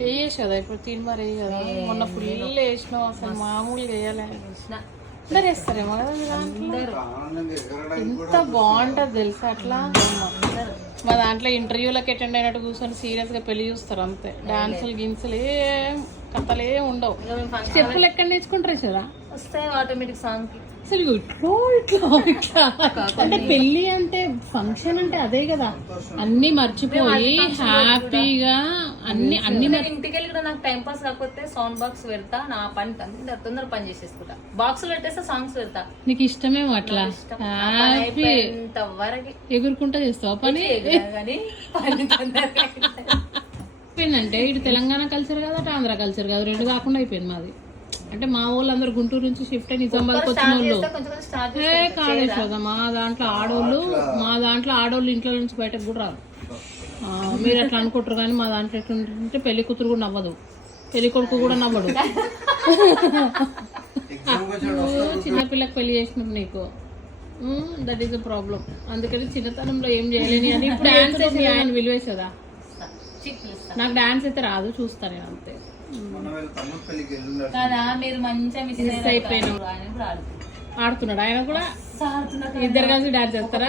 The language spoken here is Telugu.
వేయచ్చు కదా ఇప్పుడు తిని మరి కదా మొన్న ఫుల్ వేసినావు అసలు మామూలుగా వేయాలి అందరు వేస్తారేమో కదా మీ దాంట్లో ఎంత బాగుంటుంది తెలుసా అట్లా మా దాంట్లో ఇంటర్వ్యూలకు అటెండ్ అయినట్టు కూర్చొని సీరియస్గా పెళ్లి చూస్తారు అంతే డాన్సులు గిన్సులు ఏం కథలే ఉండవు స్టెప్పులు ఎక్కడ నేర్చుకుంటారు కదా వస్తాయి ఆటోమేటిక్ సాంగ్ కి అసలు ఇట్లా ఇట్లా ఇట్లా అంటే పెళ్లి అంటే ఫంక్షన్ అంటే అదే కదా అన్ని మర్చిపోయి హ్యాపీగా అన్ని ఇంటికి వెళ్ళి కూడా నాకు టైం పాస్ కాకపోతే సౌండ్ బాక్స్ పెడతా నా పని తొందర పని చేసేసుకుంటా బాక్స్ పెట్టేస్తే సాంగ్స్ పెడతా నీకు ఇష్టమేమో అట్లా హ్యాపీ ఎగురుకుంటా చేస్తావు పని అయిపోయిందంటే ఇటు తెలంగాణ కల్చర్ కదా అటు ఆంధ్ర కల్చర్ కదా రెండు కాకుండా అయిపోయింది మాది అంటే మా వాళ్ళందరూ గుంటూరు నుంచి షిఫ్ట్ అయ్యి నిజామాబాద్కి వచ్చిన వాళ్ళు కాదు మా దాంట్లో ఆడోళ్ళు ఇంట్లో నుంచి బయటకు కూడా రారు మీరు అట్లా అనుకుంటారు కానీ మా దాంట్లో ఎట్లుంటే పెళ్లి కూతురు కూడా నవ్వదు పెళ్లి కొడుకు కూడా నవ్వడు చిన్నపిల్లకి పెళ్లి చేసినాం నీకు దట్ ఈస్ ద ప్రాబ్లం అందుకని చిన్నతనంలో ఏం చేయలేని అని ఇప్పుడు డాన్స్ వేసి ఆయన విలువేసేదా నాకు డాన్స్ అయితే రాదు చూస్తాను నేను అంతే కదా మీరు మంచిగా మిస్ అయిపోయినా ఆడుతున్నాడు ఆయన కూడా ఇద్దరు కలిసి డాన్స్ చేస్తారా